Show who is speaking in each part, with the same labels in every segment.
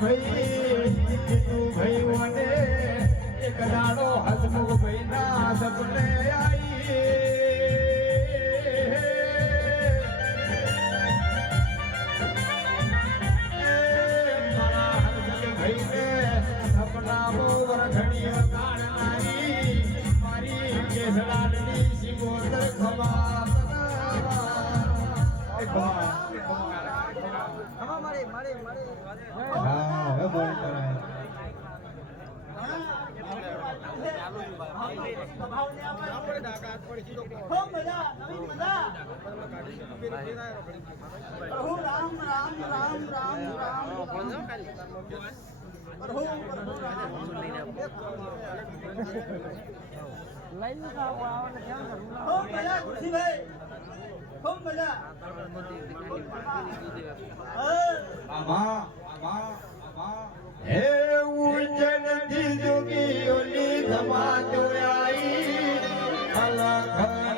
Speaker 1: ભાઈ તું ભાઈ વને એક દાડો હસમુખ ભાઈ ના સપને કાઢનારી હા હવે બોલ કરાય
Speaker 2: આપણે ડાકા હાથ પડી સીધો
Speaker 3: ખૂબ મજા નવી મજા પ્રભુ રામ રામ રામ રામ રામ પ્રભુ પ્રભુ રામ ખૂબ મજા ખુશીભાઈ ખૂબ મજા હા
Speaker 1: ઉજ્જૈનથી જોગી ઓલી ધમા આઈ અલખની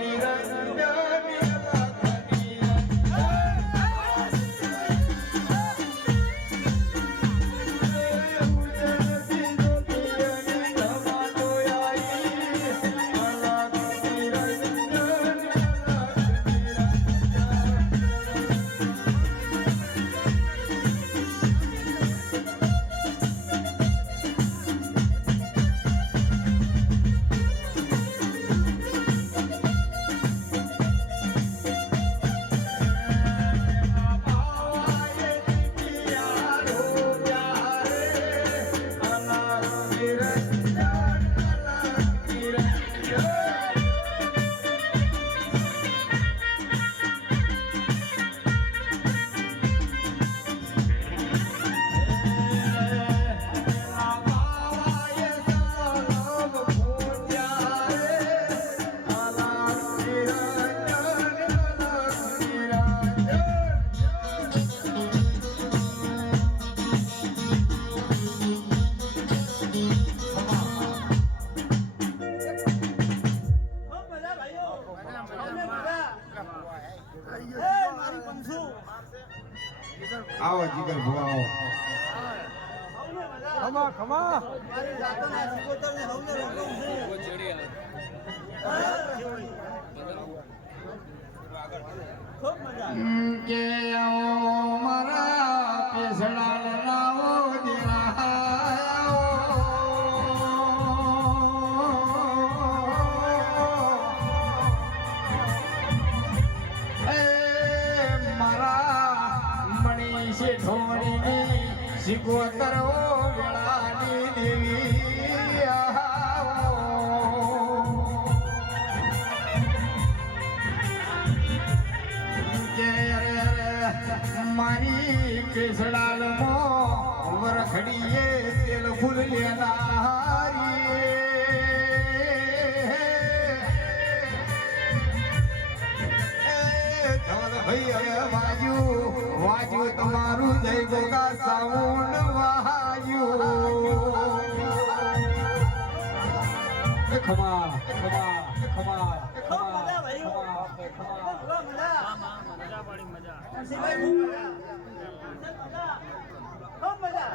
Speaker 1: આવો જીગર ભુવા આવો. ખમા ખમા.
Speaker 3: મારી જાતના સિકોતર ને હવને રોકું છું ખૂબ મજા
Speaker 1: કે મારી કેસડાલ વરખડીએ તેલ ફૂલ ભાઈ હવે વાજુ તમારું જય ગોગા સાઉન્ડ ખમા ખમા ખમા.
Speaker 3: ભાઈઓ
Speaker 1: ખમા
Speaker 3: ખૂબ મજા
Speaker 2: પડી મજા
Speaker 3: મજા મજા